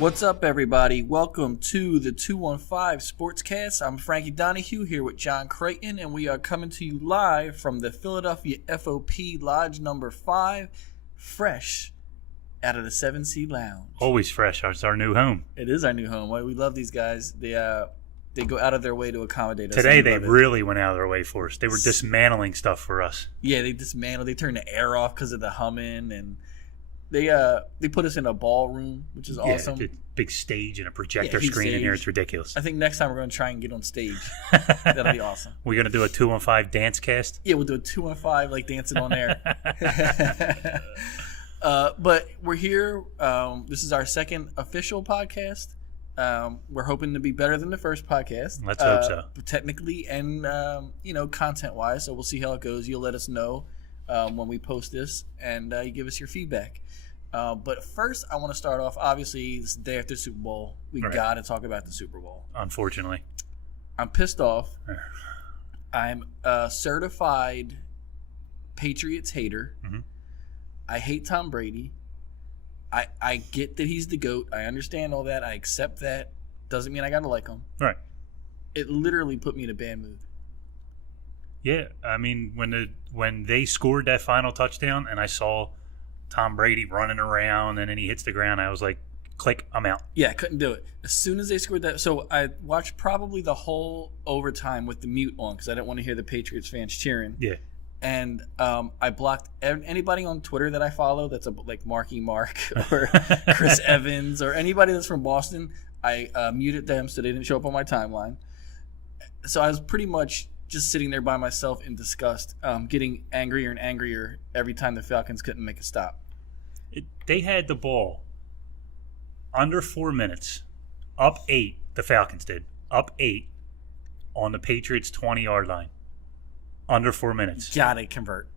What's up, everybody? Welcome to the 215 SportsCast. I'm Frankie Donahue here with John Creighton, and we are coming to you live from the Philadelphia FOP Lodge number 5, fresh out of the 7C Lounge. Always fresh. It's our new home. It is our new home. We love these guys. They go out of their way to accommodate us. Today they really went out of their way for us. They were dismantling stuff for us. Yeah, they dismantled. They turned the air off because of the humming, and they put us in a ballroom, which is awesome. Yeah, big stage and a projector screen in here. It's ridiculous. I think next time we're going to try and get on stage. That'll be awesome. We're going to do a 215 dance cast? Yeah, we'll do a 215 like dancing on air. But we're here. This is our second official podcast. We're hoping to be better than the first podcast. Let's hope so. Technically and content-wise, so we'll see how it goes. You'll let us know when we post this, and you give us your feedback. But first, I want to start off, obviously, it's the day after the Super Bowl. We got to talk about the Super Bowl. Unfortunately. I'm pissed off. I'm a certified Patriots hater. Mm-hmm. I hate Tom Brady. I get that he's the GOAT. I understand all that. I accept that. Doesn't mean I got to like him. Right. It literally put me in a bad mood. Yeah, I mean, when they scored that final touchdown and I saw Tom Brady running around and then he hits the ground, I was like, click, I'm out. Yeah, I couldn't do it. As soon as they scored that, so I watched probably the whole overtime with the mute on because I didn't want to hear the Patriots fans cheering. Yeah. And I blocked anybody on Twitter that I follow that's like Marky Mark or Chris Evans or anybody that's from Boston. I muted them so they didn't show up on my timeline. So I was pretty much just sitting there by myself in disgust, getting angrier and angrier every time the Falcons couldn't make a stop. They had the ball under 4 minutes, up 8, the Falcons did, up 8 on the Patriots' 20-yard line. Under 4 minutes. You gotta convert.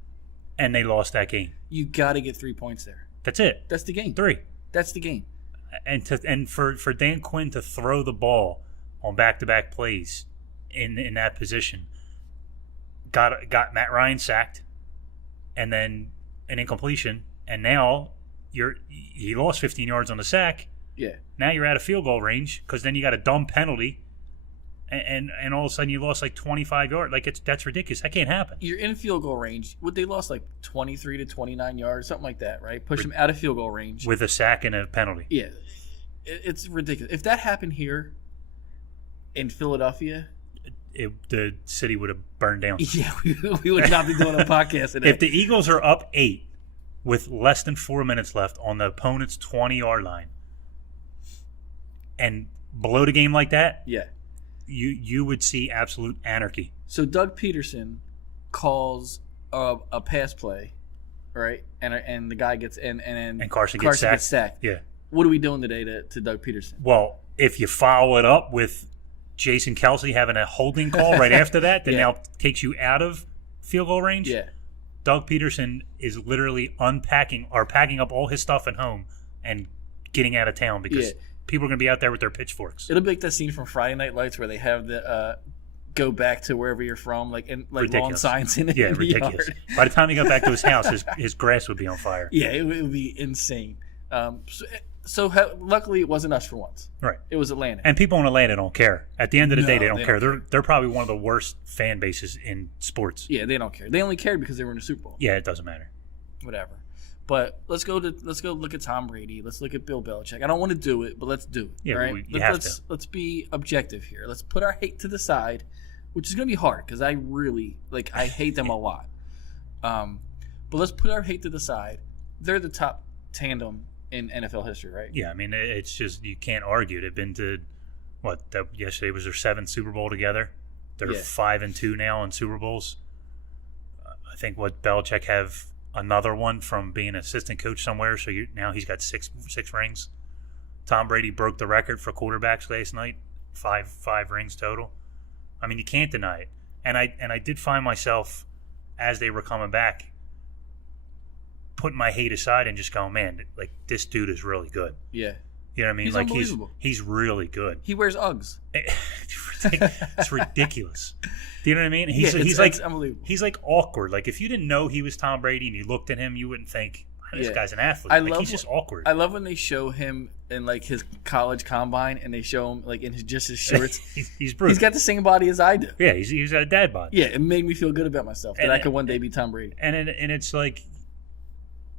And they lost that game. You gotta get 3 points there. That's it. That's the game. 3. That's the game. And for Dan Quinn to throw the ball on back-to-back plays in that position got Matt Ryan sacked, and then an incompletion, and now he lost 15 yards on the sack. Yeah. Now you're out of field goal range because then you got a dumb penalty. And all of a sudden you lost like 25 yards. Like that's ridiculous. That can't happen. You're in field goal range. They lost like 23 to 29 yards, something like that, right? Push them out of field goal range with a sack and a penalty. Yeah, it's ridiculous. If that happened here in Philadelphia, the city would have burned down. Yeah, we would not be doing a podcast today. If the Eagles are up 8 with less than 4 minutes left on the opponent's 20-yard line and blow the game like that, yeah. You would see absolute anarchy. So Doug Peterson calls a pass play, right? And the guy gets and Carson gets sacked. Yeah. What are we doing today to Doug Peterson? Well, if you follow it up with Jason Kelsey having a holding call right after that now takes you out of field goal range. Yeah. Doug Peterson is literally packing up all his stuff at home and getting out of town because people are going to be out there with their pitchforks. It'll be like that scene from Friday Night Lights where they have the go back to wherever you're from, like lawn signs in the ridiculous. yard. By the time he got back to his house, his grass would be on fire. Yeah, it would be insane. So luckily it wasn't us for once. Right. It was Atlanta. And people in Atlanta don't care. At the end of the day, they don't care. They're probably one of the worst fan bases in sports. Yeah, they don't care. They only cared because they were in the Super Bowl. Yeah, it doesn't matter. Whatever. But let's go look at Tom Brady. Let's look at Bill Belichick. I don't want to do it, but let's do it. Yeah, right? Let's be objective here. Let's put our hate to the side, which is going to be hard because I really I hate them a lot. But let's put our hate to the side. They're the top tandem in NFL history, right? Yeah, I mean it's just you can't argue. They've been to yesterday was their 7th Super Bowl together. They're 5-2 now in Super Bowls. I think Belichick have another one from being an assistant coach somewhere, so now he's got six rings. Tom Brady broke the record for quarterbacks last night, five rings total. I mean, you can't deny it. And I did find myself, as they were coming back, putting my hate aside and just going, man, like this dude is really good. Yeah. You know what I mean? He's unbelievable. He's really good. He wears Uggs. It's ridiculous. Do you know what I mean? He's like unbelievable. He's like awkward. Like if you didn't know he was Tom Brady and you looked at him, you wouldn't think, This Yeah. guy's an athlete. I Like, love he's just awkward. I love when they show him in like his college combine, and they show him like in just his shorts. he's brutal. He's got the same body as I do. Yeah, he's got a dad bod. Yeah, it made me feel good about myself that I could one day be Tom Brady. And it's like,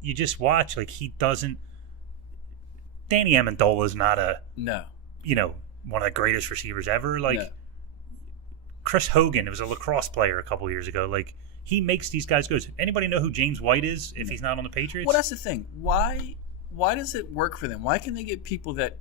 you just watch, like, he doesn't. Danny Amendola is not No. One of the greatest receivers ever. Like, No. Chris Hogan was a lacrosse player a couple years ago. Like, he makes these guys go. Anybody know who James White is if he's not on the Patriots? Well, that's the thing. Why does it work for them? Why can they get people that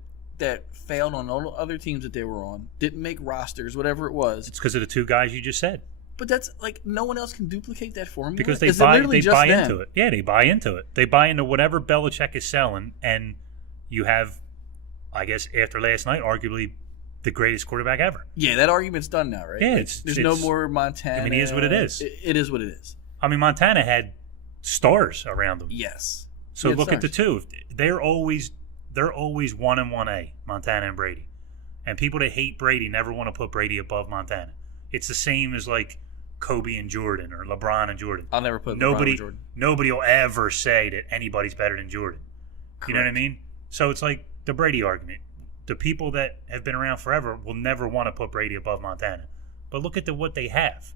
failed on all other teams that they were on, didn't make rosters, whatever it was? It's because of the two guys you just said. But that's like no one else can duplicate that formula. Because they Is it buy literally just buy them? into it. Yeah, they buy into it. They buy into whatever Belichick is selling, and you have, I guess, after last night, arguably the greatest quarterback ever. Yeah, that argument's done now, right? Yeah, Like, there's no more Montana. I mean, it is what it is. It is what it is. I mean, Montana had stars around them. Yes. So Yeah, look at the stars. two. They're always 1 and 1A, Montana and Brady. And people that hate Brady never want to put Brady above Montana. It's the same as like Kobe and Jordan or LeBron and Jordan. I'll never put Nobody LeBron or Jordan. nobody will ever say that anybody's better than Jordan. You know what I Correct. mean? So it's like the Brady argument. The people that have been around forever will never want to put Brady above Montana. But look at what they have.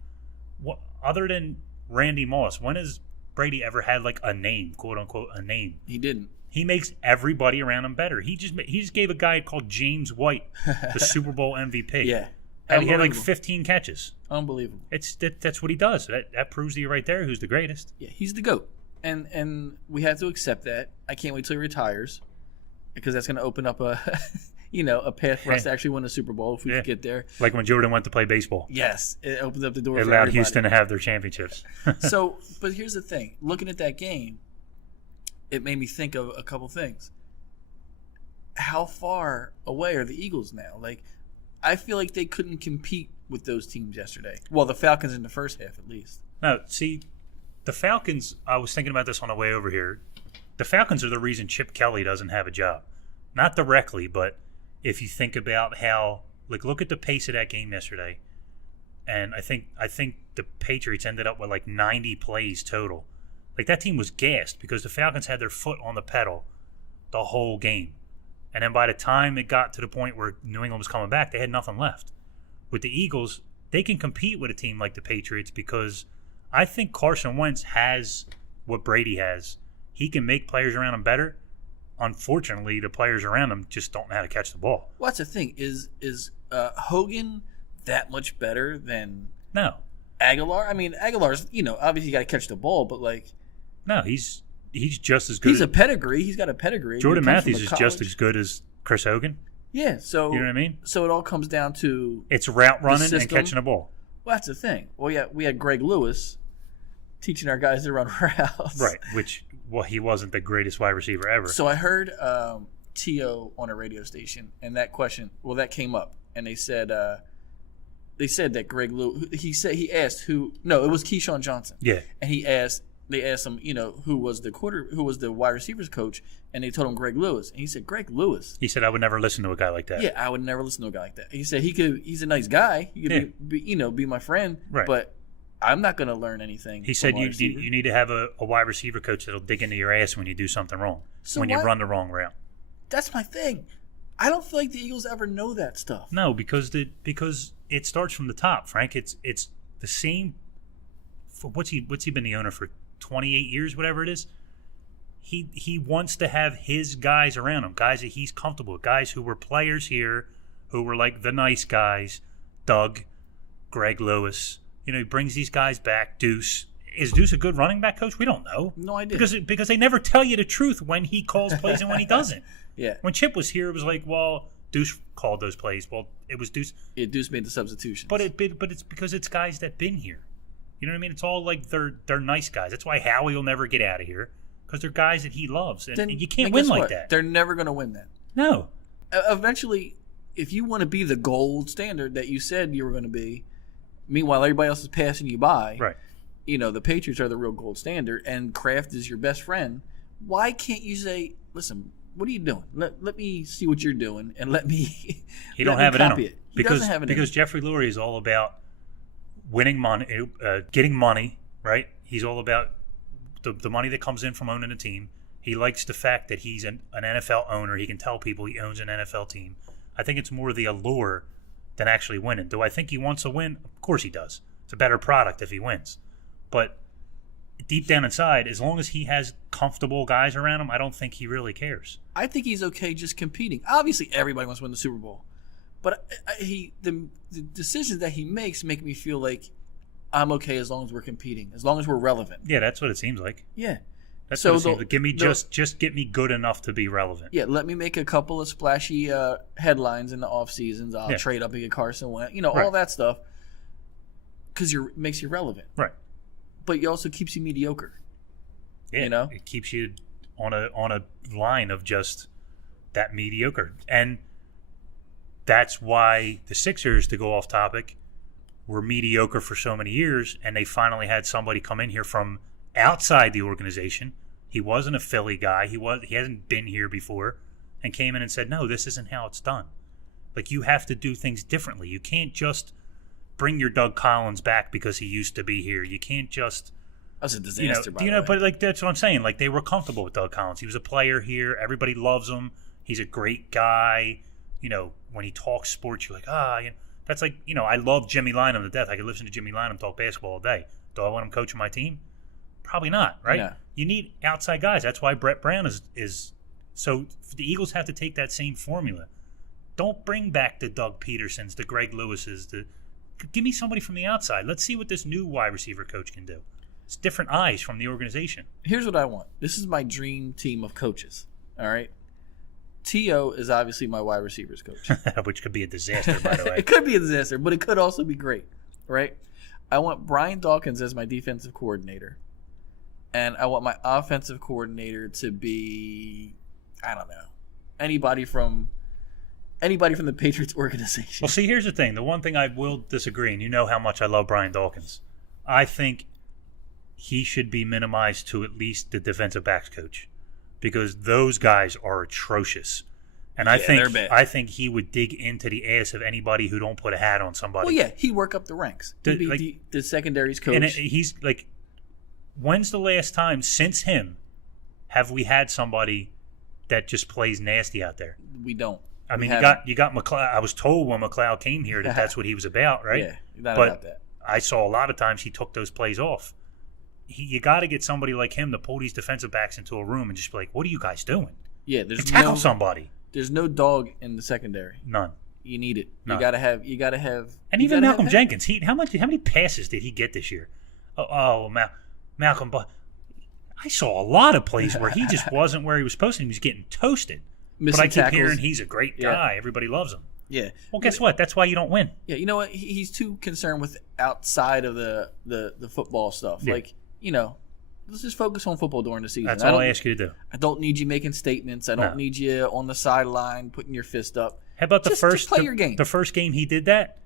What, other than Randy Moss, when has Brady ever had like a name, quote unquote, a name? He didn't. He makes everybody around him better. He just gave a guy called James White the Super Bowl MVP. Yeah. And he had like Unbelievable. 15 catches. Unbelievable. That's what he does. That proves to you right there who's the greatest. Yeah, he's the GOAT. And we have to accept that. I can't wait till he retires because that's going to open up a a path for us to actually win a Super Bowl if we could get there. Like when Jordan went to play baseball. Yes, it opens up the door It for allowed everybody. Houston to have their championships. So, but here's the thing. Looking at that game, it made me think of a couple things. How far away are the Eagles now? Like, I feel like they couldn't compete with those teams yesterday. Well, the Falcons in the first half, at least. No, see, the Falcons, I was thinking about this on the way over here. The Falcons are the reason Chip Kelly doesn't have a job. Not directly, but if you think about how, like, look at the pace of that game yesterday. And I think the Patriots ended up with like 90 plays total. Like, that team was gassed because the Falcons had their foot on the pedal the whole game. And then by the time it got to the point where New England was coming back, they had nothing left. With the Eagles, they can compete with a team like the Patriots because I think Carson Wentz has what Brady has. He can make players around him better. Unfortunately, the players around him just don't know how to catch the ball. Well, that's the thing. Is Hogan that much better than No. Aguilar? I mean, Aguilar's, obviously you got to catch the ball, but like No, he's just as good. he's a pedigree. He's got a pedigree. Jordan He comes from Matthews a is college. just as good as Chris Hogan. Yeah, so You know what I mean? So it all comes down to It's route running and system. catching the ball. well, that's the thing. Well, yeah, we had Greg Lewis teaching our guys to run routes. Right, which, well, he wasn't the greatest wide receiver ever. So I heard T.O. on a radio station, and that came up, and they said that Greg Lewis. He asked who. No, it was Keyshawn Johnson. Yeah. And they asked him, who was the wide receivers coach, and they told him Greg Lewis, and he said Greg Lewis. He said, I would never listen to a guy like that. Yeah, I would never listen to a guy like that. He said he's a nice guy. He could be my friend, Right. but I'm not going to learn anything. He from said wide you receiver. need to have a wide receiver coach that'll dig into your ass when you do something wrong, So when you why- run the wrong route. That's my thing. I don't feel like the Eagles ever know that stuff. No, because it starts from the top, Frank. It's the same. For what's he been the owner for 28 years, whatever it is. He wants to have his guys around him, guys that he's comfortable with, guys who were players here, who were like the nice guys, Doug, Greg Lewis. He brings these guys back. Deuce. Is Deuce a good running back coach? We don't know. No idea. Because they never tell you the truth when he calls plays and when he doesn't. Yeah. When Chip was here, it was like, well, Deuce called those plays. Well, it was Deuce. Yeah, Deuce made the substitutions. But it's because it's guys that been here. You know what I mean? It's all like they're nice guys. That's why Howie will never get out of here, because they're guys that he loves, and you can't win guess like what? that. They're never going to win that. No. Eventually, if you want to be the gold standard that you said you were going to be, meanwhile everybody else is passing you by. Right. The Patriots are the real gold standard, and Kraft is your best friend. Why can't you say, "Listen, what are you doing? Let me see what you're doing, and let me." He don't have it in him. He doesn't have it in him. Because Jeffrey Lurie is all about winning money, getting money. Right. He's all about the money that comes in from owning a team. He likes the fact that he's an NFL owner. He can tell people he owns an NFL team. I think it's more the allure than actually winning. Do I think he wants to win? Of course he does. It's a better product if he wins. But deep down inside, as long as he has comfortable guys around him, I don't think he really cares. I think he's okay just competing. Obviously, everybody wants to win the Super Bowl. But the decisions that he makes make me feel like I'm okay as long as we're competing, as long as we're relevant. Yeah, that's what it seems like. Yeah. That's what it seems like. Give me just get me good enough to be relevant. Yeah, let me make a couple of splashy headlines in the off seasons. I'll trade up and get Carson Wentz. All that stuff. Because it makes you relevant. Right. But it also keeps you mediocre. Yeah. It keeps you on a line of just that mediocre. And that's why the Sixers, to go off topic, were mediocre for so many years, and they finally had somebody come in here from outside the organization. He wasn't a Philly guy. He hasn't been here before, and came in and said, no, this isn't how it's done. Like, you have to do things differently. You can't just bring your Doug Collins back because he used to be here. You can't just... That's a disaster, by the way. But like, that's what I'm saying. Like, they were comfortable with Doug Collins. He was a player here. Everybody loves him. He's a great guy. When he talks sports, you're like, that's like, I love Jimmy Lynam to death. I could listen to Jimmy Lynam talk basketball all day. Do I want him coaching my team? Probably not, right? No. You need outside guys. That's why Brett Brown is so the Eagles have to take that same formula. Don't bring back the Doug Petersons, the Greg Lewises. Give me somebody from the outside. Let's see what this new wide receiver coach can do. It's different eyes from the organization. Here's what I want. This is my dream team of coaches, all right? T.O. is obviously my wide receivers coach. Which could be a disaster, by the way. It could be a disaster, but it could also be great, right? I want Brian Dawkins as my defensive coordinator. And I want my offensive coordinator to be, I don't know, anybody from the Patriots organization. Well, see, here's the thing. The one thing I will disagree, and you know how much I love Brian Dawkins. I think he should be minimized to at least the defensive backs coach, because those guys are atrocious. And I think he would dig into the ass of anybody who don't put a hat on somebody. Well, yeah, he'd work up the ranks. He'd be the secondaries coach. And he's like, when's the last time since him have we had somebody that just plays nasty out there? We don't. I mean, you got McLeod. I was told when McLeod came here that that's what he was about, right? Yeah, not about that. I saw a lot of times he took those plays off. You got to get somebody like him to pull these defensive backs into a room and just be like, "What are you guys doing?" Yeah, tackle somebody. There's no dog in the secondary. None. You need it. None. You got to have. And even Malcolm Jenkins. How many passes did he get this year? Malcolm. But I saw a lot of plays where he just wasn't where he was supposed to. He was getting toasted. But I keep hearing he's a great guy. Yeah. Everybody loves him. Yeah. Well, guess what? That's why you don't win. Yeah. You know what? He's too concerned with outside of the football stuff. Yeah. Like, let's just focus on football during the season. That's all I ask you to do. I don't need you making statements. I don't need you on the sideline putting your fist up. How about just play your game. The first game he did that,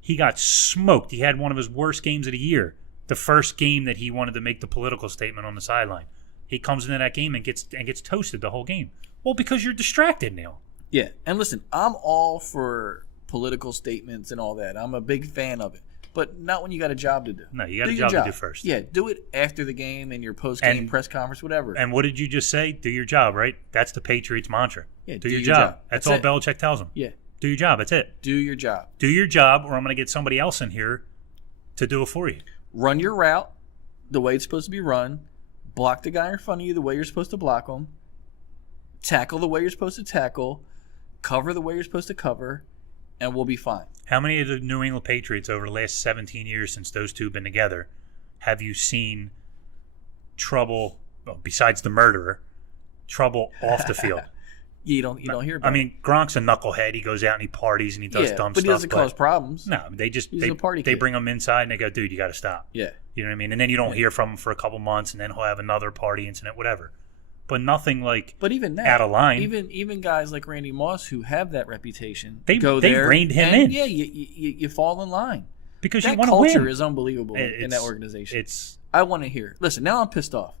he got smoked. He had one of his worst games of the year. The first game that he wanted to make the political statement on the sideline. He comes into that game and gets toasted the whole game. Well, because you're distracted now. Yeah. And listen, I'm all for political statements and all that. I'm a big fan of it. But not when you got a job to do. No, you got a job to do first. Yeah, do it after the game and your post-game press conference, whatever. And what did you just say? Do your job, right? That's the Patriots mantra. Yeah, do your job. That's all Belichick tells them. Yeah. Do your job. That's it. Do your job. Do your job, or I'm going to get somebody else in here to do it for you. Run your route the way it's supposed to be run. Block the guy in front of you the way you're supposed to block him. Tackle the way you're supposed to tackle. Cover the way you're supposed to cover. And we'll be fine. How many of the New England Patriots over the last 17 years since those two have been together have you seen trouble, besides the murderer, trouble off the field? You don't hear about it. I mean, Gronk's a knucklehead. He goes out and he parties and he does dumb stuff. But he doesn't cause problems. No, they bring him inside and they go, dude, you got to stop. Yeah. You know what I mean? And then you don't hear from him for a couple months, and then he'll have another party incident, whatever. But nothing like out of line. Even guys like Randy Moss who have that reputation, they reined him in. Yeah, you fall in line. Because that you want to win. culture is unbelievable in that organization. I want to hear it. Listen, now I'm pissed off.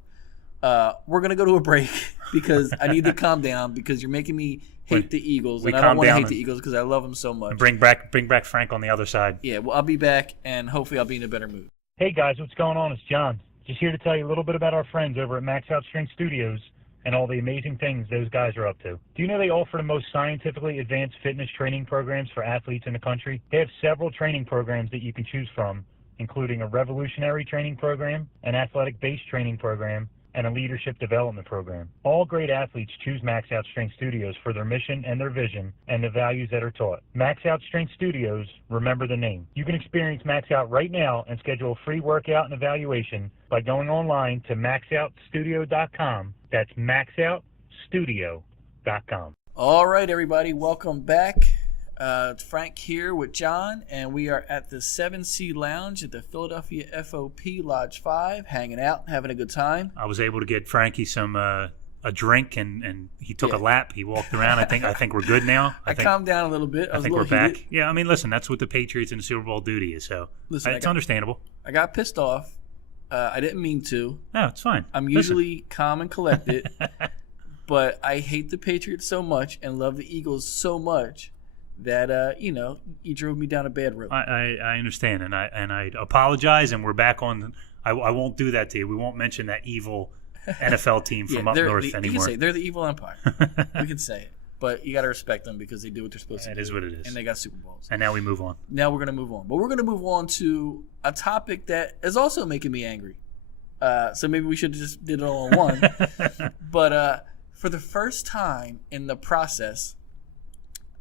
We're going to go to a break because I need to calm down because you're making me hate the Eagles. And I don't want to hate the Eagles because I love them so much. And bring back Frank on the other side. Yeah, well, I'll be back, and hopefully I'll be in a better mood. Hey, guys, what's going on? It's John. Just here to tell you a little bit about our friends over at Max Out String Studios, and all the amazing things those guys are up to. Do you know they offer the most scientifically advanced fitness training programs for athletes in the country? They have several training programs that you can choose from, including a revolutionary training program, an athletic-based training program, and a leadership development program. All great athletes choose Max Out Strength Studios for their mission and their vision and the values that are taught. Max Out Strength Studios, remember the name. You can experience Max Out right now and schedule a free workout and evaluation by going online to maxoutstudio.com. That's maxoutstudio.com. All right, everybody, welcome back. It's Frank here with John, and we are at the 7C Lounge at the Philadelphia FOP Lodge 5, hanging out, having a good time. I was able to get Frankie some a drink, and he took a lap. He walked around. I think we're good now. I calmed down a little bit. I think we're back. Heated. Yeah, I mean, listen, that's what the Patriots in the Super Bowl duty is. So it's understandable. I got pissed off. I didn't mean to. No, it's fine. I'm usually calm and collected, but I hate the Patriots so much and love the Eagles so much that you drove me down a bad road. I understand, and I apologize, and we're back on. I won't do that to you. We won't mention that evil NFL team from up north anymore. You can say they're the evil empire. We can say it, but you got to respect them because they do what they're supposed to do. It is what it is, and they got Super Bowls. And now we move on. Now we're going to move on, but we're going to move on to a topic that is also making me angry. So maybe we should have just did it all in one. But for the first time in the process,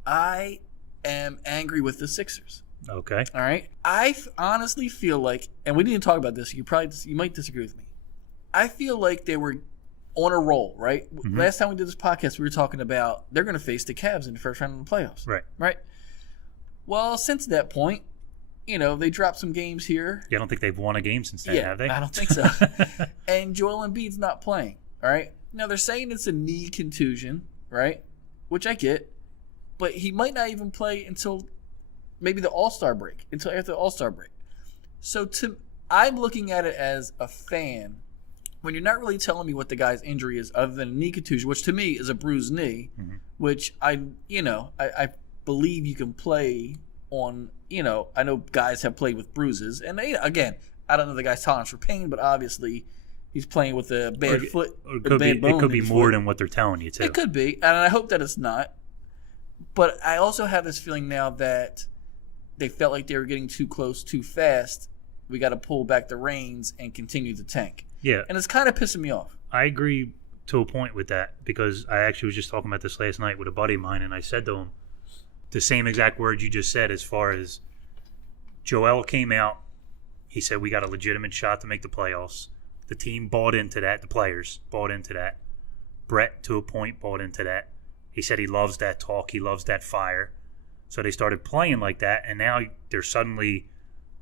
I am angry with the Sixers. Okay. All right. I honestly feel like, and we didn't talk about this. You might disagree with me. I feel like they were on a roll, right? Mm-hmm. Last time we did this podcast, we were talking about they're going to face the Cavs in the first round of the playoffs. Right. Right. Well, since that point, they dropped some games here. You don't think they've won a game since then, have they? I don't think so. And Joel Embiid's not playing. All right. Now they're saying it's a knee contusion, right? Which I get. But he might not even play until maybe the All-Star break, until after the All-Star break. So I'm looking at it as a fan, when you're not really telling me what the guy's injury is other than a knee contusion, which to me is a bruised knee, mm-hmm. which I believe you can play on, I know guys have played with bruises. And again, I don't know the guy's tolerance for pain, but obviously he's playing with a bad foot. Or it could be more than what they're telling you, too. It could be, and I hope that it's not. But I also have this feeling now that they felt like they were getting too close too fast. We got to pull back the reins and continue the tank. Yeah. And it's kind of pissing me off. I agree to a point with that because I actually was just talking about this last night with a buddy of mine, and I said to him the same exact words you just said as far as Joel came out. He said, we got a legitimate shot to make the playoffs. The team bought into that. The players bought into that. Brett, to a point, bought into that. He said he loves that talk. He loves that fire. So they started playing like that, and now they're suddenly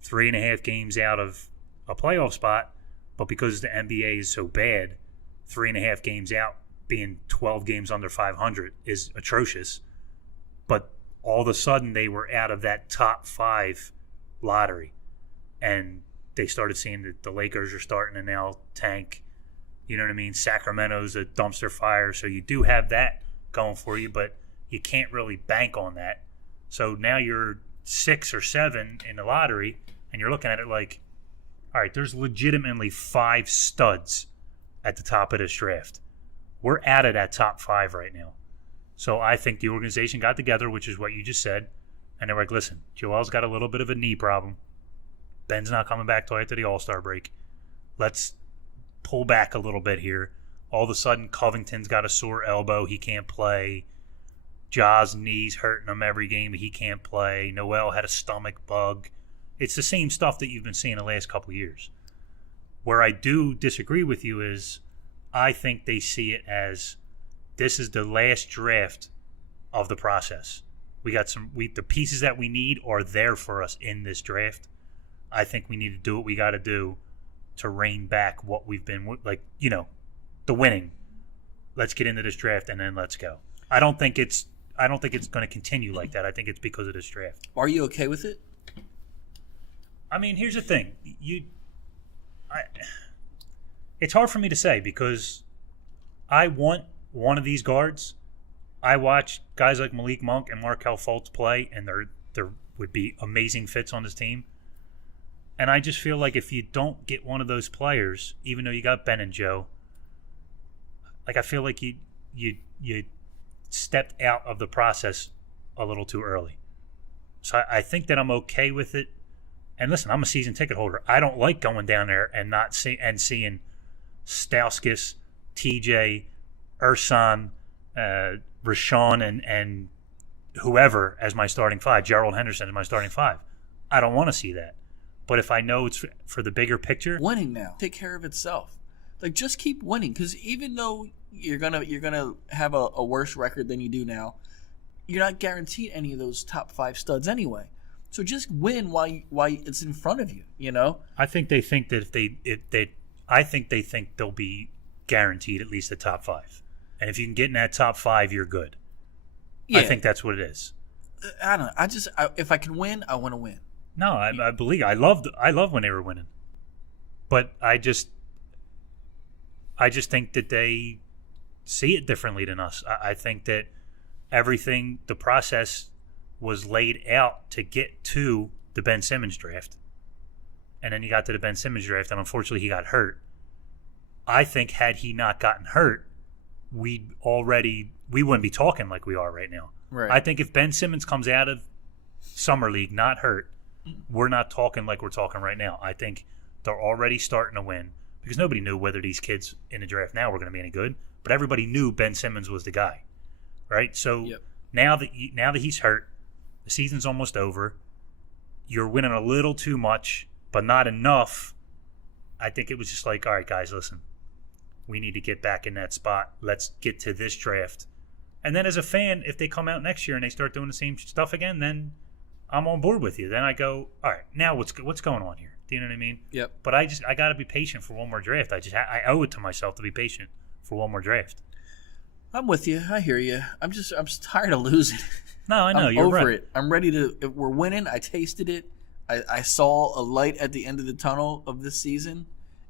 3.5 games out of a playoff spot. But because the NBA is so bad, 3.5 games out, being 12 games under 500 is atrocious. But all of a sudden, they were out of that top 5 lottery. And they started seeing that the Lakers are starting to now tank. You know what I mean? Sacramento's a dumpster fire. So you do have that going for you, but you can't really bank on that. So now you're 6 or 7 in the lottery, and you're looking at it like, all right, there's legitimately 5 studs at the top of this draft. We're out of that top 5 right now. So I think the organization got together, which is what you just said, and they were like, listen, Joel's got a little bit of a knee problem. Ben's not coming back till after the All-Star break. Let's pull back a little bit here. All of a sudden, Covington's got a sore elbow. He can't play. Ja's knee's hurting him every game. He can't play. Noel had a stomach bug. It's the same stuff that you've been seeing the last couple of years. Where I do disagree with you is I think they see it as this is the last draft of the process. We got the pieces that we need are there for us in this draft. I think we need to do what we got to do to rein back what we've been like, the winning. Let's get into this draft and then let's go. I don't think it's going to continue like that. I think it's because of this draft. Are you okay with it? I mean, here's the thing. It's hard for me to say because I want one of these guards. I watch guys like Malik Monk and Markelle Fultz play, and there would be amazing fits on this team. And I just feel like if you don't get one of those players, even though you got Ben and Joe, like I feel like you stepped out of the process a little too early. So I think that I'm okay with it. And listen, I'm a season ticket holder. I don't like going down there and seeing Stauskas, TJ, Ersan, Rashawn, and whoever as my starting five. Gerald Henderson as my starting five. I don't want to see that. But if I know it's for the bigger picture, winning now take care of itself. Like, just keep winning, because even though you're gonna have a worse record than you do now, you're not guaranteed any of those top 5 studs anyway. So just win while it's in front of you. You know. I think they think that I think they think they'll be guaranteed at least the top 5, and if you can get in that top 5, you're good. Yeah. I think that's what it is. I don't know. If I can win, I want to win. No, I believe I loved when they were winning, but I just think that they see it differently than us. I think that everything, the process was laid out to get to the Ben Simmons draft, and then you got to the Ben Simmons draft, and unfortunately he got hurt. I think had he not gotten hurt, we wouldn't be talking like we are right now. Right. I think if Ben Simmons comes out of Summer League not hurt, we're not talking like we're talking right now. I think they're already starting to win because nobody knew whether these kids in the draft now were going to be any good, but everybody knew Ben Simmons was the guy, right? So now that he's hurt, the season's almost over. You're winning a little too much, but not enough. I think it was just like, all right, guys, listen, we need to get back in that spot. Let's get to this draft. And then as a fan, if they come out next year and they start doing the same stuff again, then I'm on board with you. Then I go, all right, now what's going on here? Do you know what I mean? Yep. But I got to be patient for one more draft. I owe it to myself to be patient for one more draft. I'm with you. I hear you. I'm just tired of losing. No, I know. You're over right. it. I'm ready to. If we're winning. I tasted it. I saw a light at the end of the tunnel of this season,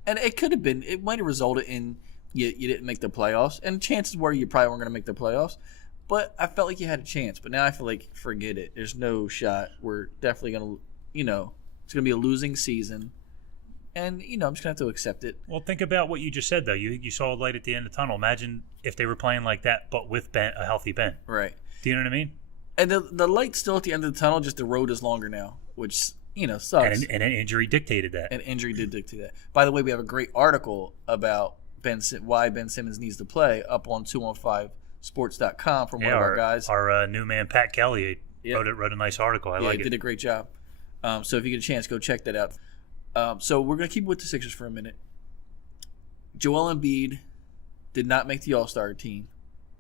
and it could have been. It might have resulted in you didn't make the playoffs, and chances were you probably weren't going to make the playoffs. But I felt like you had a chance. But now I feel like forget it. There's no shot. We're definitely going to, it's going to be a losing season. And, I'm just going to have to accept it. Well, think about what you just said, though. You saw a light at the end of the tunnel. Imagine if they were playing like that, but with a healthy Ben. Right. Do you know what I mean? And the light's still at the end of the tunnel, just the road is longer now, which, sucks. And an injury dictated that. An injury did dictate that. By the way, we have a great article about why Ben Simmons needs to play up on 215sports.com from one of our guys. Our new man, Pat Kelly, wrote a nice article. I like it. He did a great job. So if you get a chance, go check that out. So we're going to keep with the Sixers for a minute. Joel Embiid did not make the All-Star team.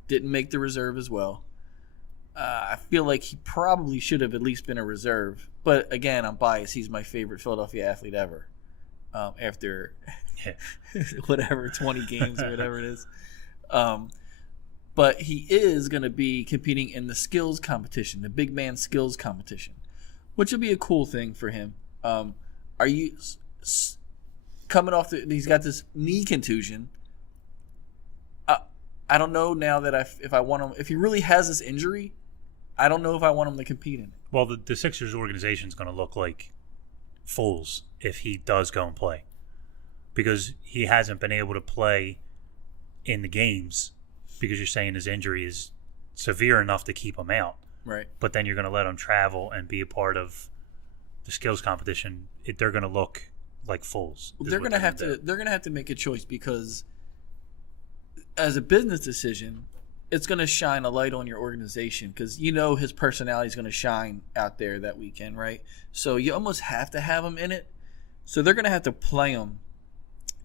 Didn't make the reserve as well. I feel like he probably should have at least been a reserve. But again, I'm biased. He's my favorite Philadelphia athlete ever. After whatever, 20 games or whatever it is. But he is going to be competing in the skills competition, the big man skills competition, which will be a cool thing for him. Are you coming off he's got this knee contusion? I don't know now that if I want him, if he really has this injury, I don't know if I want him to compete in it. Well, the Sixers organization is going to look like fools if he does go and play, because he hasn't been able to play in the games because you're saying his injury is severe enough to keep him out. Right. But then you're going to let him travel and be a part of the skills competition. They're going to look like fools. They're going to have to make a choice, because as a business decision, it's going to shine a light on your organization, because his personality is going to shine out there that weekend, right? So you almost have to have him in it. So they're going to have to play him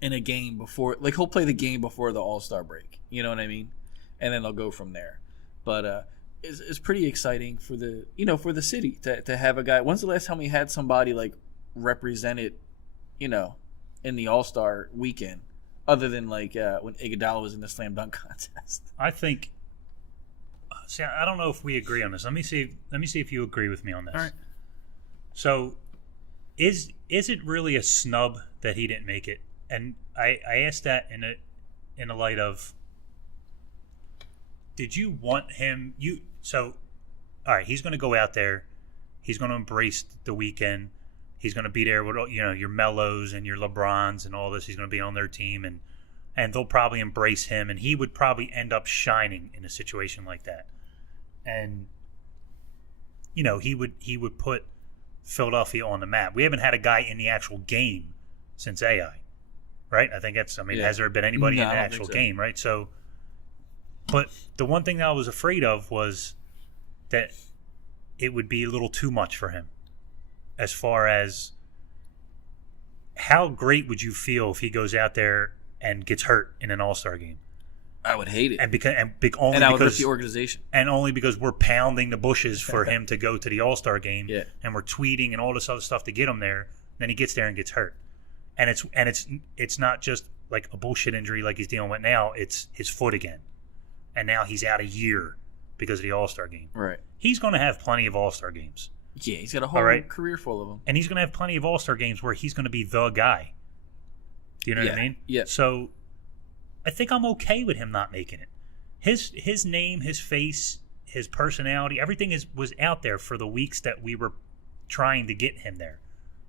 in a game before, like he'll play the game before the All-Star break. You know what I mean? And then they'll go from there. But it's pretty exciting for the city to have a guy. When's the last time we had somebody like represented, in the All-Star weekend, other than like when Iguodala was in the slam dunk contest? I think. See, I don't know if we agree on this. Let me see if you agree with me on this. All right. So, is it really a snub that he didn't make it? And I asked that in a light of, did you want him? All right, he's going to go out there. He's going to embrace the weekend. He's going to be there with your Melos and your LeBrons and all this. He's going to be on their team, and and they'll probably embrace him, and he would probably end up shining in a situation like that. And he would put Philadelphia on the map. We haven't had a guy in the actual game since AI, right? I think that's. Has there been anybody in the actual game, right? So, but the one thing that I was afraid of was that it would be a little too much for him, as far as how great would you feel if he goes out there and gets hurt in an All-Star game? I would hate it, and I would hurt the organization, and only because we're pounding the bushes for him to go to the All-Star game, and we're tweeting and all this other stuff to get him there. Then he gets there and gets hurt, and it's not just like a bullshit injury like he's dealing with now. It's his foot again, and now he's out a year because of the All-Star game. Right. He's going to have plenty of All-Star games. Yeah, he's got a whole career full of them, and he's going to have plenty of All-Star games where he's going to be the guy. Do you know what I mean? Yeah. So I think I'm okay with him not making it. His name, his face, his personality, everything was out there for the weeks that we were trying to get him there.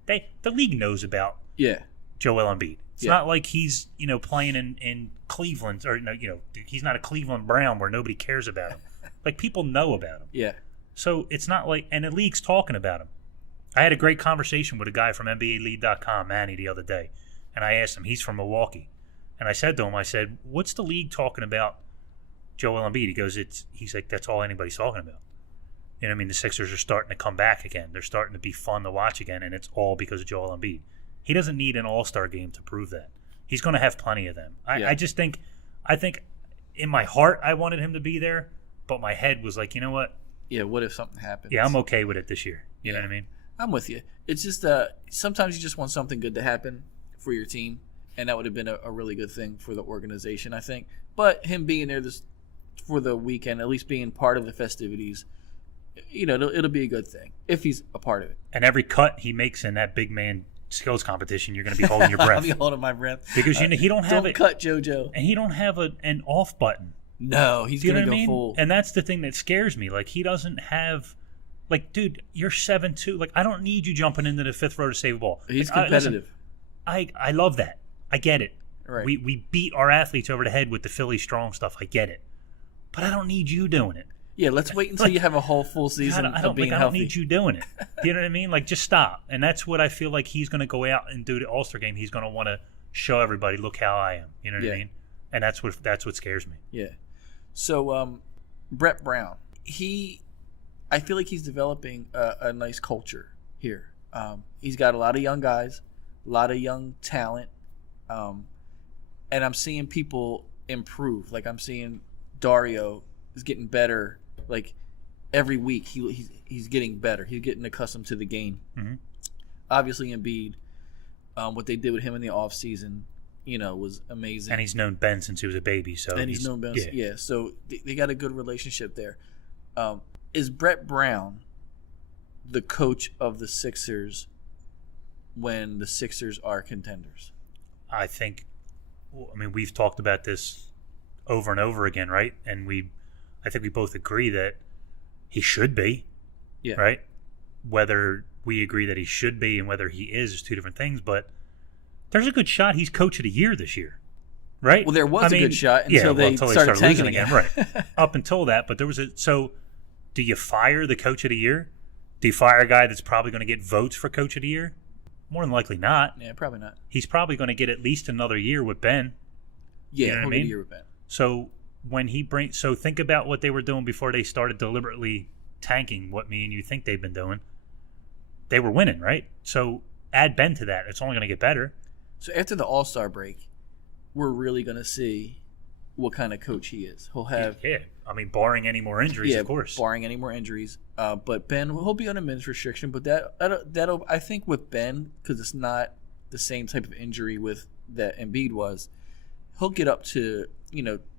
The league knows about Joel Embiid. It's not like he's playing in Cleveland, or he's not a Cleveland Brown where nobody cares about him. Like, people know about him. Yeah. So it's not like, and the league's talking about him. I had a great conversation with a guy from NBALeague.com, Manny, the other day, and I asked him. He's from Milwaukee. And I said to him, what's the league talking about Joel Embiid? He goes, he's like, that's all anybody's talking about. You know what I mean? The Sixers are starting to come back again. They're starting to be fun to watch again, and it's all because of Joel Embiid. He doesn't need an all-star game to prove that. He's going to have plenty of them. I think in my heart I wanted him to be there, but my head was like, you know what? Yeah, what if something happens? Yeah, I'm okay with it this year. You know what I mean? I'm with you. It's just sometimes you just want something good to happen for your team. And that would have been a really good thing for the organization, I think. But him being there for the weekend, at least being part of the festivities, it'll be a good thing if he's a part of it. And every cut he makes in that big man skills competition, you're going to be holding your breath. I'll be holding my breath. Because he don't have Don't cut JoJo. And he don't have an off button. No, he's going to go full. And that's the thing that scares me. Like, he doesn't have... Like, dude, you're 7'2". Like, I don't need you jumping into the fifth row to save a ball. He's competitive. I love that. I get it. Right. We beat our athletes over the head with the Philly Strong stuff. I get it. But I don't need you doing it. Yeah, let's wait until you have a whole full season of being healthy. I don't need you doing it. You know what I mean? Like, just stop. And that's what I feel like he's going to go out and do the All-Star game. He's going to want to show everybody, look how I am. You know what I mean? And that's what scares me. Yeah. So, Brett Brown, I feel like he's developing a nice culture here. He's got a lot of young guys, a lot of young talent. And I'm seeing people improve. Like, I'm seeing Dario is getting better. Like, every week he's getting better. He's getting accustomed to the game. Mm-hmm. Obviously, Embiid, what they did with him in the offseason, was amazing. And he's known Ben since he was a baby. So he's known Ben. Yeah. So they got a good relationship there. Is Brett Brown the coach of the Sixers when the Sixers are contenders? I think, we've talked about this over and over again, right? And I think we both agree that he should be, right? Whether we agree that he should be and whether he is two different things, but there's a good shot he's coach of the year this year, right? Well, there was a good shot until they started losing again, right? Up until that, but there was so do you fire the coach of the year? Do you fire a guy that's probably going to get votes for coach of the year? More than likely not. Yeah, probably not. He's probably going to get at least another year with Ben. Yeah, you know he'll get a year with Ben. So when so think about what they were doing before they started deliberately tanking what me and you think they've been doing. They were winning, right? So add Ben to that. It's only going to get better. So after the All-Star break, we're really going to see what kind of coach he is. He'll have... Yeah, barring any more injuries, of course. Barring any more injuries. But Ben, he'll be on a minutes restriction. But that'll I think with Ben, because it's not the same type of injury that Embiid was, he'll get up to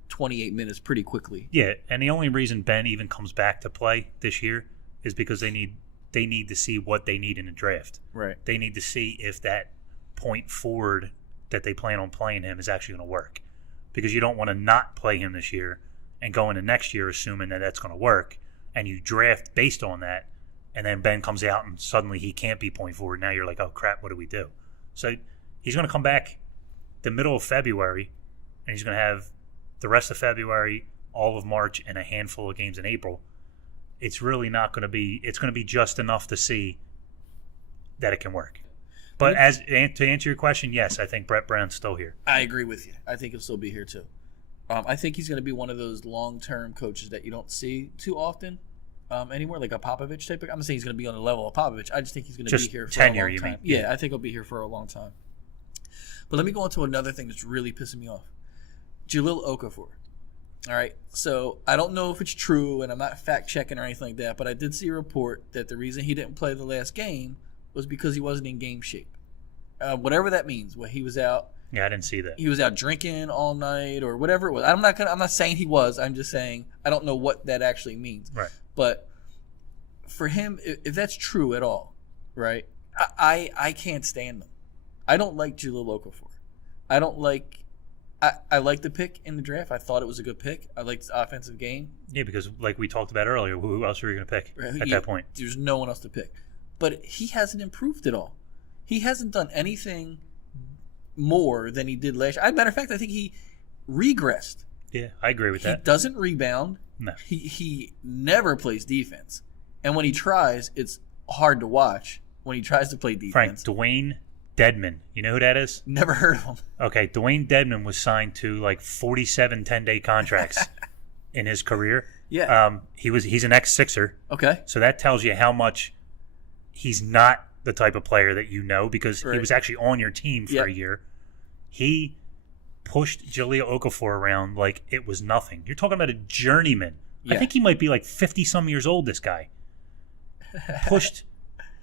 28 minutes pretty quickly. Yeah, and the only reason Ben even comes back to play this year is because they need to see what they need in the draft. Right. They need to see if that point forward that they plan on playing him is actually going to work. Because you don't want to not play him this year and go into next year assuming that that's going to work, and you draft based on that, and then Ben comes out and suddenly he can't be point forward. Now you're like, oh crap, what do we do? So he's going to come back the middle of February, and he's going to have the rest of February, all of March, and a handful of games in April, it's really not going to be – it's going to be just enough to see that it can work. But to answer your question, yes, I think Brett Brown's still here. I agree with you. I think he'll still be here too. I think he's going to be one of those long-term coaches that you don't see too often anymore, like a Popovich type. I'm not saying he's going to be on the level of Popovich. I just think he's going to be here for a long time. Yeah, I think he'll be here for a long time. But let me go on to another thing that's really pissing me off. Jahlil Okafor. All right, so I don't know if it's true, and I'm not fact-checking or anything like that, but I did see a report that the reason he didn't play the last game was because he wasn't in game shape. Whatever that means. Well, he was out. Yeah, I didn't see that. He was out drinking all night or whatever it was. I'm not saying he was. I'm just saying I don't know what that actually means. Right. But for him, if that's true at all, right? I can't stand them. I don't like Jahlil Okafor. I don't like. I like the pick in the draft. I thought it was a good pick. I liked his offensive game. Yeah, because like we talked about earlier, who else were you going to pick at that point? There's no one else to pick. But he hasn't improved at all. He hasn't done anything more than he did last year. As a matter of fact, I think he regressed. Yeah, I agree with that. He doesn't rebound. No. He never plays defense. And when he tries, it's hard to watch when he tries to play defense. Frank, Dwayne Dedman. You know who that is? Never heard of him. Okay, Dwayne Dedman was signed to like 47 10-day contracts in his career. Yeah. He's an ex-Sixer. Okay. So that tells you how much he's not the type of player that you know, because he was actually on your team for a year. He pushed Jahlil Okafor around like it was nothing. You're talking about a journeyman. Yeah. I think he might be like 50-some years old, this guy. Pushed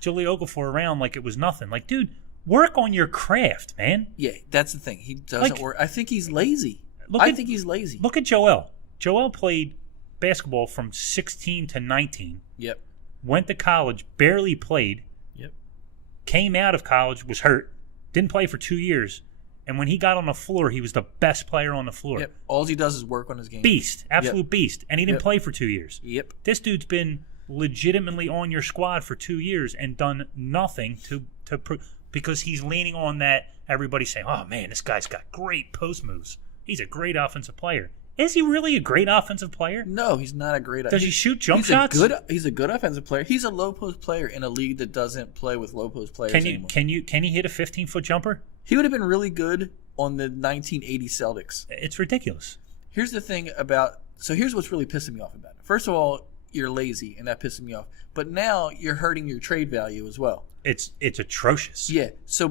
Jahlil Okafor around like it was nothing. Like, dude, work on your craft, man. Yeah, that's the thing. He doesn't work. I think he's lazy. I think he's lazy. Look at Joel. Joel played basketball from 16 to 19. Yep. Went to college, barely played. Yep. Came out of college, was hurt, didn't play for 2 years. And when he got on the floor, he was the best player on the floor. Yep. All he does is work on his game. Beast. Absolute beast. And he didn't play for 2 years. Yep. This dude's been legitimately on your squad for 2 years and done nothing because he's leaning on that. Everybody's saying, oh, man, this guy's got great post moves. He's a great offensive player. Is he really a great offensive player? No, he's not a great. Does he shoot jump shots? He's a good offensive player. He's a low post player in a league that doesn't play with low post players anymore. Can he hit a 15-foot jumper? He would have been really good on the 1980 Celtics. It's ridiculous. Here's the thing about. So here's what's really pissing me off about it. First of all, you're lazy, and that pisses me off. But now you're hurting your trade value as well. It's atrocious. Yeah. So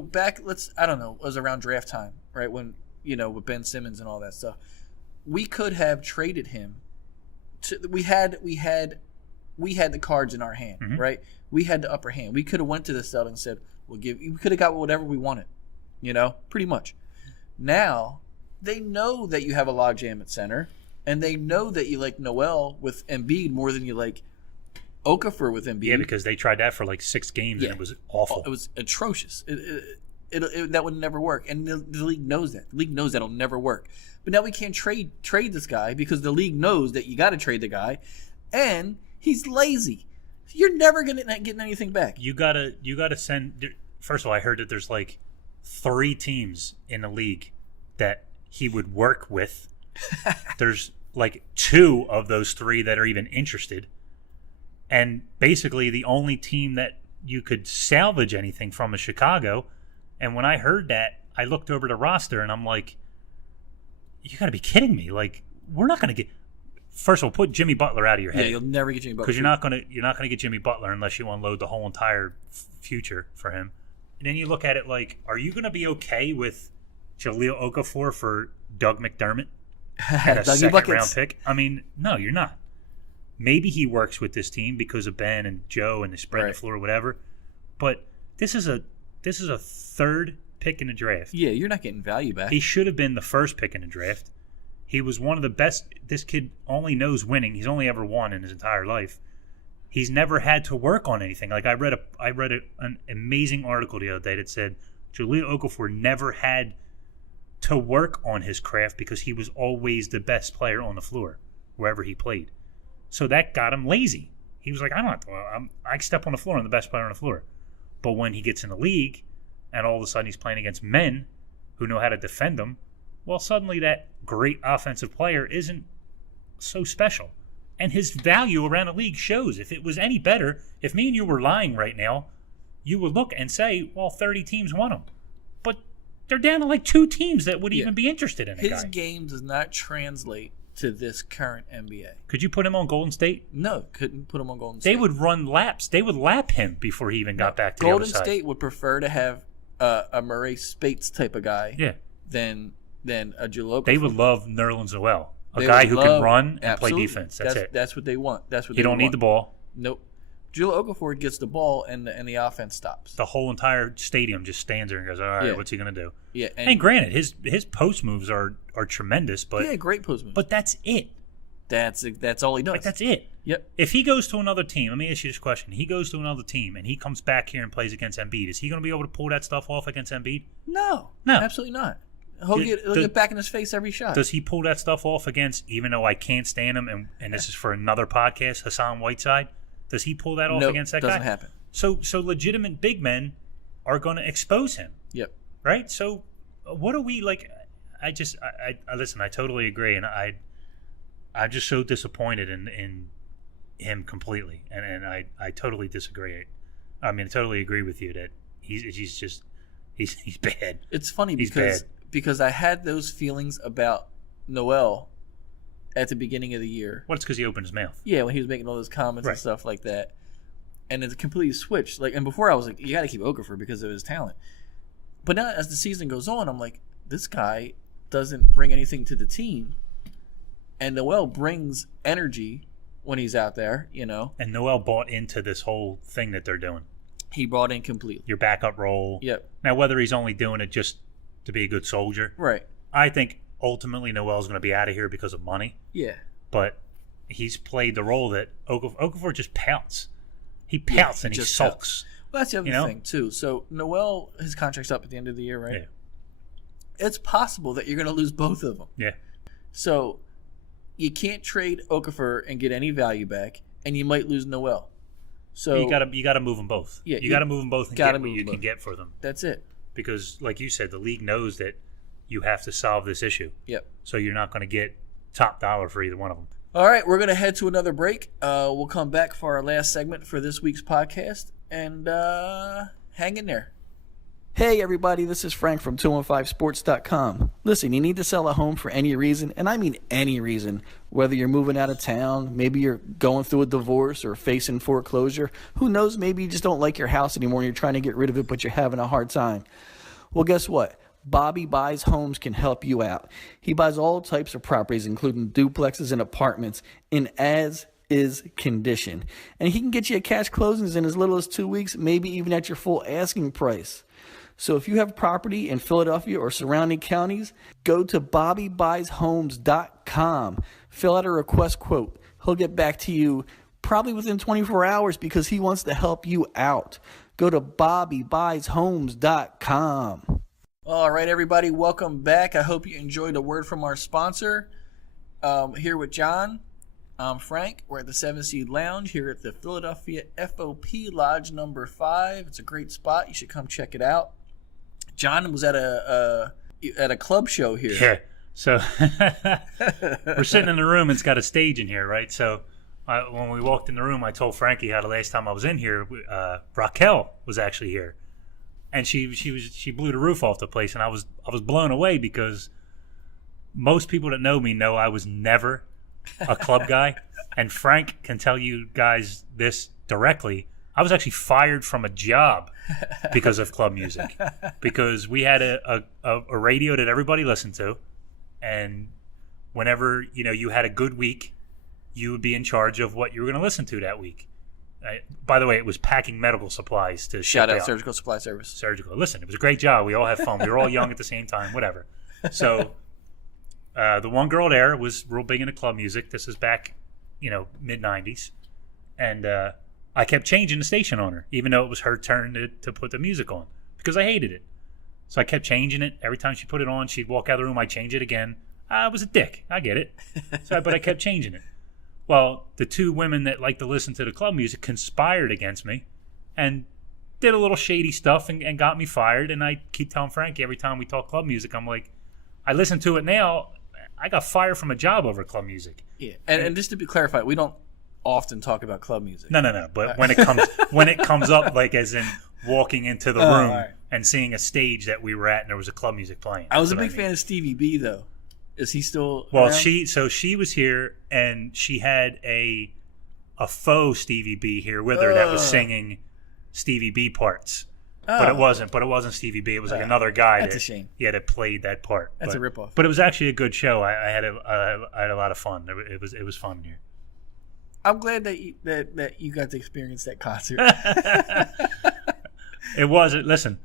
back. I don't know. It was around draft time, right? When with Ben Simmons and all that stuff. We could have traded him. We had the cards in our hand, mm-hmm. right? We had the upper hand. We could have went to the Celtics and said, we could have got whatever we wanted, pretty much. Now, they know that you have a logjam at center, and they know that you like Noel with Embiid more than you like Okafor with Embiid. Yeah, because they tried that for like 6 games, and it was awful. It was atrocious. That would never work, and the league knows that. The league knows that'll never work. But now we can't trade this guy because the league knows that you got to trade the guy, and he's lazy. You're never getting anything back. You gotta send. First of all, I heard that there's like 3 teams in the league that he would work with. There's like 2 of those 3 that are even interested, and basically the only team that you could salvage anything from is Chicago. And when I heard that, I looked over the roster and I'm like, you got to be kidding me. Like, we're not going to get – first of all, put Jimmy Butler out of your head. Yeah, you'll never get Jimmy Butler. Because you're not going to get Jimmy Butler unless you unload the whole entire future for him. And then you look at it like, are you going to be okay with Jahlil Okafor for Doug McDermott at a second-round pick? I mean, no, you're not. Maybe he works with this team because of Ben and Joe and they spread the floor or whatever. But this is a 3rd pick in the draft. Yeah, you're not getting value back. He should have been the 1st pick in the draft. He was one of the best. This kid only knows winning. He's only ever won in his entire life. He's never had to work on anything. Like I read an amazing article the other day that said Jahlil Okafor never had to work on his craft because he was always the best player on the floor wherever he played. So that got him lazy. He was like, I don't have to. I step on the floor. I'm the best player on the floor. But when he gets in the league and all of a sudden he's playing against men who know how to defend him, well, suddenly that great offensive player isn't so special. And his value around the league shows. If it was any better, if me and you were lying right now, you would look and say, well, 30 teams won him. But they're down to like 2 teams that would even be interested in a guy. His game does not translate to this current NBA. Could you put him on Golden State? No, couldn't put him on Golden State. They would run laps. They would lap him before he even got back to the other side. Golden State would prefer to have a Murray Spates type of guy than a Jahlil Okafor. They would love Nerlens Noel, a guy who can run and play defense. That's it. That's what they want. He don't need the ball. Nope. Jahlil Okafor gets the ball and the offense stops. The whole entire stadium just stands there and goes, all right, what's he going to do? Yeah, and granted, his post moves are tremendous, but great post moves. But that's it. That's all he does. Like, that's it. Yep. If he goes to another team, let me ask you this question. He goes to another team and he comes back here and plays against Embiid. Is he going to be able to pull that stuff off against Embiid? No, absolutely not. He'll get back in his face every shot. Does he pull that stuff off against, even though I can't stand him, and this is for another podcast, Hassan Whiteside? Does he pull that off against that guy? Doesn't happen. So legitimate big men are going to expose him. Yep. Right? So what are we like? I listen. I totally agree, and I'm just so disappointed in him completely, and I totally disagree. I mean, I totally agree with you that he's bad. It's funny because I had those feelings about Noel at the beginning of the year. Well, it's because he opened his mouth. Yeah, when he was making all those comments and stuff like that. And it's completely switched. And before I was like, you got to keep Okafor because of his talent. But now as the season goes on, I'm like, this guy doesn't bring anything to the team. And Noel brings energy when he's out there, And Noel bought into this whole thing that they're doing. He bought in completely. Your backup role. Yep. Now, whether he's only doing it just to be a good soldier. Right. I think ultimately Noel's going to be out of here because of money. Yeah. But he's played the role that Okafor just pouts. He pouts and he sulks. Well, that's the other thing, too. So Noel, his contract's up at the end of the year, right? Yeah. It's possible that you're going to lose both of them. Yeah. So you can't trade Okafor and get any value back, and you might lose Noel. So you got to move them both. Yeah, you got to move them both and get what you can get for them. That's it. Because, like you said, the league knows that you have to solve this issue. Yep. So you're not going to get top dollar for either one of them. All right, we're going to head to another break. We'll come back for our last segment for this week's podcast, and hang in there. Hey, everybody, this is Frank from 215sports.com. Listen, you need to sell a home for any reason, and I mean any reason. Whether you're moving out of town, maybe you're going through a divorce or facing foreclosure. Who knows, maybe you just don't like your house anymore and you're trying to get rid of it, but you're having a hard time. Well, guess what? Bobby Buys Homes can help you out. He buys all types of properties, including duplexes and apartments, in as-is condition. And he can get you a cash closings in as little as 2 weeks, maybe even at your full asking price. So if you have property in Philadelphia or surrounding counties, go to BobbyBuysHomes.com. Fill out a request quote. He'll get back to you probably within 24 hours because he wants to help you out. Go to BobbyBuysHomes.com. All right, everybody, welcome back. I hope you enjoyed a word from our sponsor. Here with John, I'm Frank. We're at the 7 Seed Lounge here at the Philadelphia FOP Lodge number 5. It's a great spot. You should come check it out. John was at a club show here. Yeah. So we're sitting in the room. It's got a stage in here, right? So when we walked in the room, I told Frankie how the last time I was in here, Raquel was actually here. And she blew the roof off the place, and I was blown away because most people that know me know I was never a club guy, and Frank can tell you guys this directly. I was actually fired from a job because of club music, because we had a radio that everybody listened to, and whenever you had a good week, you would be in charge of what you were going to listen to that week. By the way, it was packing medical supplies to ship Shout out out. Surgical Supply Service. Surgical. Listen, it was a great job. We all had fun. We were all young at the same time, whatever. So the one girl there was real big into club music. This is back, mid-'90s. And I kept changing the station on her, even though it was her turn to put the music on, because I hated it. So I kept changing it. Every time she put it on, she'd walk out of the room, I'd change it again. I was a dick. I get it. But I kept changing it. Well, the two women that like to listen to the club music conspired against me and did a little shady stuff and got me fired. And I keep telling Frankie every time we talk club music, I'm like, I listen to it now. I got fired from a job over club music. Yeah, and just to be clarified, we don't often talk about club music. No. But when it comes up, like as in walking into the room right. and seeing a stage that we were at and there was a club music playing. I was a big fan of Stevie B, though. Is he still Well, around? she was here and she had a faux Stevie B here with her that was singing Stevie B parts. But it wasn't Stevie B. It was like another guy. That's a shame. Yeah, that played that part. That's a ripoff. But it was actually a good show. I had a lot of fun. It was fun here. I'm glad that you got to experience that concert. It was. Listen,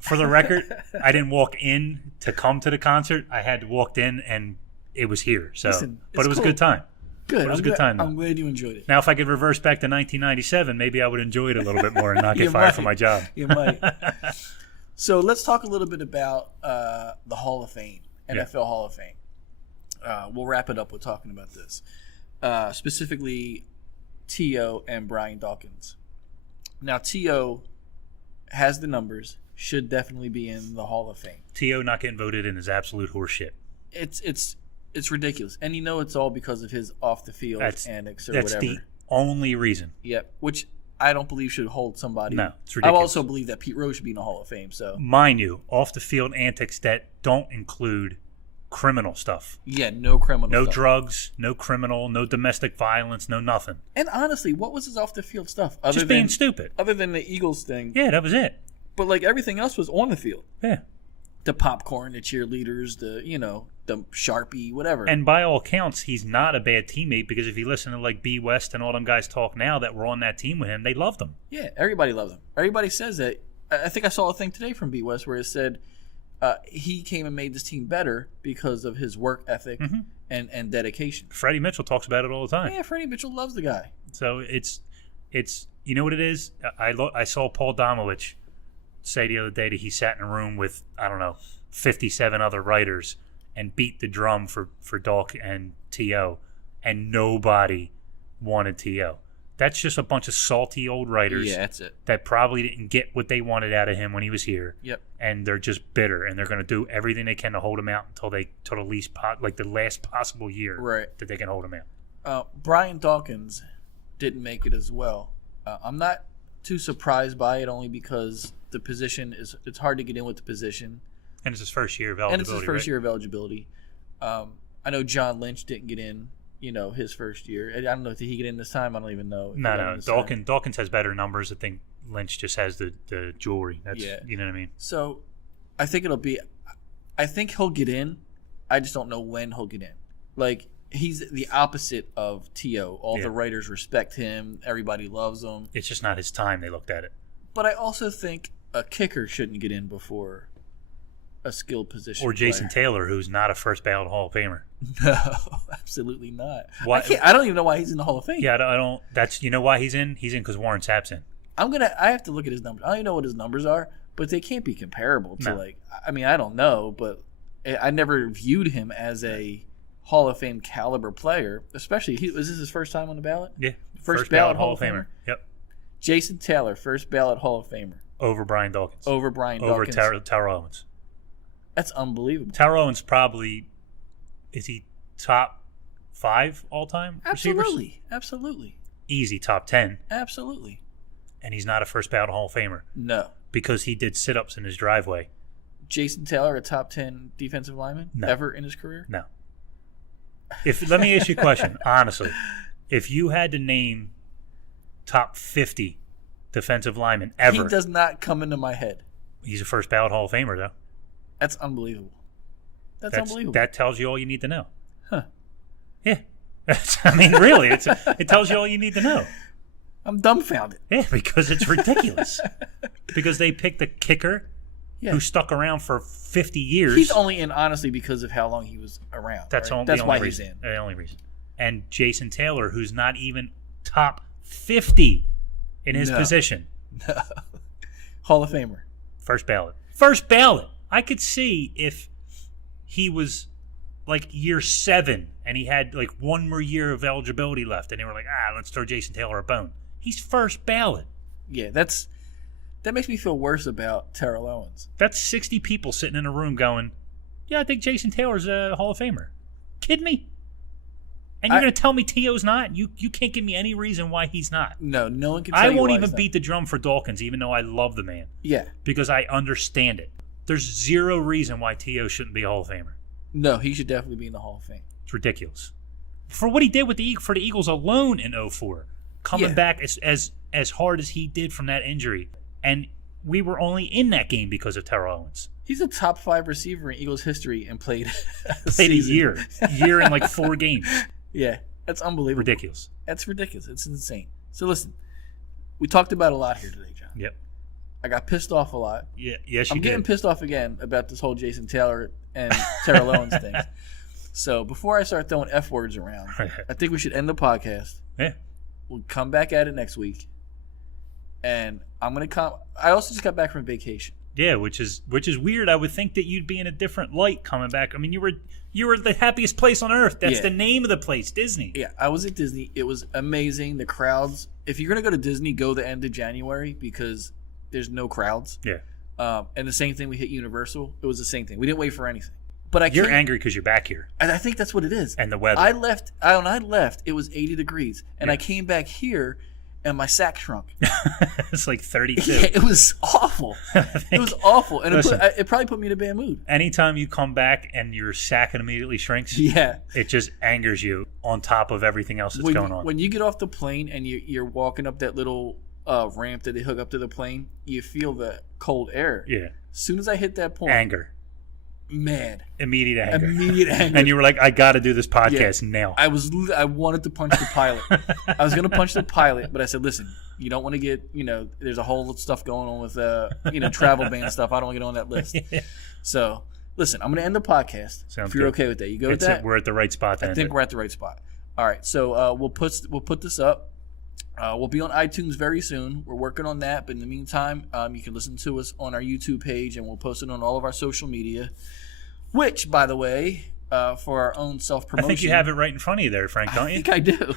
for the record, I didn't walk in to come to the concert. I had walked in and it was here. So, Listen, but it was cool. a good time. Good. It was a good time. I'm glad you enjoyed it. Now, if I could reverse back to 1997, maybe I would enjoy it a little bit more and not get You fired might. from my job. You might. So let's talk a little bit about the Hall of Fame, NFL Hall of Fame. We'll wrap it up with talking about this. Specifically, T.O. and Brian Dawkins. Now, T.O. has the numbers, should definitely be in the Hall of Fame. T.O. not getting voted in is absolute horseshit. It's ridiculous. And it's all because of his off the field antics or that's whatever. the only reason. Yep. Which I don't believe should hold somebody. No, it's I ridiculous. also believe that Pete Rose should be in the Hall of Fame. So Mind you, off the field antics that don't include criminal stuff. yeah, no criminal No stuff. drugs, no criminal, no domestic violence, no nothing. And honestly, what was his off the field stuff? Just being stupid. Other than the Eagles thing. Yeah, that was it. But like everything else was on the field. Yeah. The popcorn, the cheerleaders, the Sharpie, whatever. And by all accounts, he's not a bad teammate because if you listen to like B. West and all them guys talk now that were on that team with him, they loved him. yeah, everybody loves him. Everybody says that. I think I saw a thing today from B. West where it said he came and made this team better because of his work ethic and dedication. Freddie Mitchell talks about it all the time. Yeah, Freddie Mitchell loves the guy. So it's you know what it is? I saw Paul Domowitch say the other day that he sat in a room with, I don't know, 57 other writers and beat the drum for Doc and T.O. and nobody wanted T.O. That's just a bunch of salty old writers Yeah, that's it. that probably didn't get what they wanted out of him when he was here. Yep. And they're just bitter and they're going to do everything they can to hold him out until the least the last possible year Right. that they can hold him out. Brian Dawkins didn't make it as well. I'm not too surprised by it only because the position it's hard to get in with the position. And it's his first year of eligibility. And it's his first right? year of eligibility. I know John Lynch didn't get in, his first year. I don't know, did he get in this time? I don't even know. No. Dawkins has better numbers. I think Lynch just has the jewelry. That's you know what I mean? So I think he'll get in. I just don't know when he'll get in. Like, he's the opposite of T.O. All the writers respect him. Everybody loves him. It's just not his time. They looked at it. But I also think a kicker shouldn't get in before a skilled position Or Jason player. Taylor, who's not a first ballot Hall of Famer. No, absolutely not. Why- I don't even know why he's in the Hall of Fame. Yeah, I don't. That's why he's in. He's in because Warren Sapp's in. I have to look at his numbers. I don't even know what his numbers are, but they can't be comparable to No. I don't know, but I never viewed him as a Hall of Fame caliber player. Especially, was this his first time on the ballot? Yeah, First ballot Hall of Famer. Yep. Jason Taylor, first ballot Hall of Famer. Over Brian Dawkins. Over Brian Over Dawkins. Tara Owens. That's unbelievable. Tara Owens probably is he top 5 all time receivers? Absolutely. Easy top 10, Absolutely. and he's not a first ballot Hall of Famer No. because he did sit-ups in his driveway. Jason Taylor, a top 10 defensive lineman No. ever in his career? No. Let me ask you a question, honestly. If you had to name top 50 defensive linemen ever, He does not come into my head. he's a first ballot Hall of Famer, though. That's unbelievable. That's unbelievable. That tells you all you need to know. Huh. Yeah. Really, it tells you all you need to know. I'm dumbfounded. Yeah, because it's ridiculous. Because they picked a kicker Yeah. who stuck around for 50 years. He's only in, honestly, because of how long he was around. That's right? the That's only why reason. he's in. The only reason. And Jason Taylor, who's not even top 50 in his No. position. Hall of Famer. First ballot. First ballot. I could see if he was like year 7 and he had like one more year of eligibility left and they were like, let's throw Jason Taylor a bone. He's first ballot. Yeah, that makes me feel worse about Terrell Owens. That's 60 people sitting in a room going, Yeah, I think Jason Taylor's a Hall of Famer. Kid me? And you're going to tell me T.O.'s not? You can't give me any reason why he's not. No one can tell I you won't why even he's beat the drum for Dawkins, even though I love the man. Yeah. Because I understand it. There's zero reason why T.O. shouldn't be a Hall of Famer. No, he should definitely be in the Hall of Fame. It's ridiculous. For what he did for the Eagles alone in 2004, coming back as hard as he did from that injury. And we were only in that game because of Terrell Owens. He's a top 5 receiver in Eagles history and played a year in like 4 games. Yeah, that's unbelievable. Ridiculous. That's ridiculous. It's insane. So listen, we talked about a lot here today, John. Yep. I got pissed off a lot. Yeah, yes, I'm getting pissed off again about this whole Jason Taylor and Terrell Owens thing. So before I start throwing F words around, I think we should end the podcast. Yeah. We'll come back at it next week. And I'm going to come. I also just got back from vacation. Yeah, which is weird. I would think that you'd be in a different light coming back. I mean, you were the happiest place on earth. That's the name of the place, Disney. Yeah, I was at Disney. It was amazing. The crowds. If you're going to go to Disney, go the end of January because there's no crowds. Yeah. And the same thing, we hit Universal. It was the same thing. We didn't wait for anything. But you're angry because you're back here. And I think that's what it is. And the weather. When I left, it was 80 degrees. And I came back here, and my sack shrunk. It's like 32. Yeah, it was awful. It was awful. And it probably put me in a bad mood. Anytime you come back and your sack immediately shrinks, it just angers you on top of everything else that's going on. When you get off the plane and you're walking up that little ramp that they hook up to the plane, you feel the cold air. Yeah. As soon as I hit that point. Anger. Mad. Immediate anger. And you were like, I got to do this podcast now. I wanted to punch the pilot. I was going to punch the pilot, but I said, listen, you don't want to get, there's a whole lot of stuff going on with, travel ban stuff. I don't want to get on that list. So, listen, I'm going to end the podcast. Sounds if you're good. okay with that. You go with that? We're at the right spot then. I think we're at the right spot. All right. So, we'll put this up. We'll be on iTunes very soon. We're working on that. But in the meantime, you can listen to us on our YouTube page, and we'll post it on all of our social media. Which, by the way, for our own self-promotion. I think you have it right in front of you there, Frank, don't you? I think I do.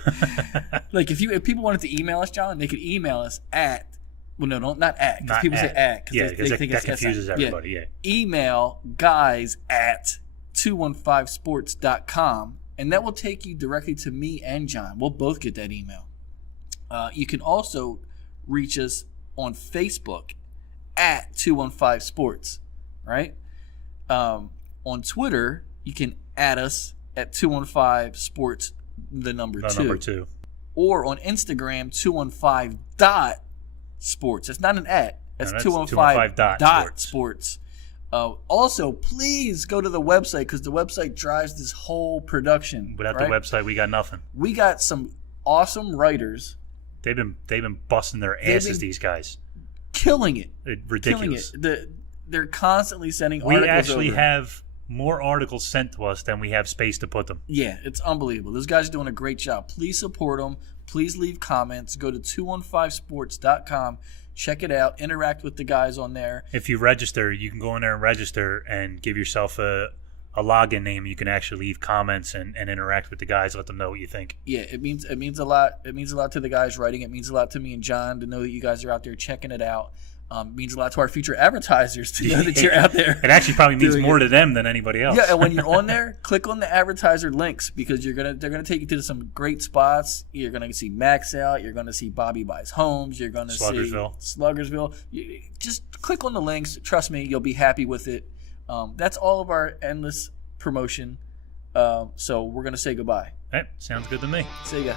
Like, if people wanted to email us, John, they could email us at – well, no, not at. Because people say at. Yeah, because that confuses everybody. Yeah. Email guys at 215sports.com, and that will take you directly to me and John. We'll both get that email. You can also reach us on Facebook at 215sports, right? On Twitter, you can add us at 215sports, the number 2. Or on Instagram, 215.sports. It's not an at. That's 215.sports. Also, please go to the website because the website drives this whole production. Without the website, we got nothing. We got some awesome writers. They've been busting their asses, these guys. Killing it. Ridiculous. Killing it. They're constantly sending articles. We actually have more articles sent to us than we have space to put them. Yeah, it's unbelievable. Those guys are doing a great job. Please support them. Please leave comments. Go to 215sports.com. Check it out. Interact with the guys on there. If you register, you can go in there and register and give yourself a login name. You can actually leave comments and interact with the guys. Let them know what you think. Yeah, it means a lot. It means a lot to the guys writing. It means a lot to me and John to know that you guys are out there checking it out. It means a lot to our future advertisers to know that you're out there. It actually probably means more to them than anybody else. Yeah, and when you're on there, click on the advertiser links because they're gonna take you to some great spots. You're gonna see Max Out. You're gonna see Bobby Buys Homes. You're gonna see Sluggersville. Just click on the links. Trust me, you'll be happy with it. That's all of our endless promotion. So we're gonna say goodbye. All right, sounds good to me. See ya.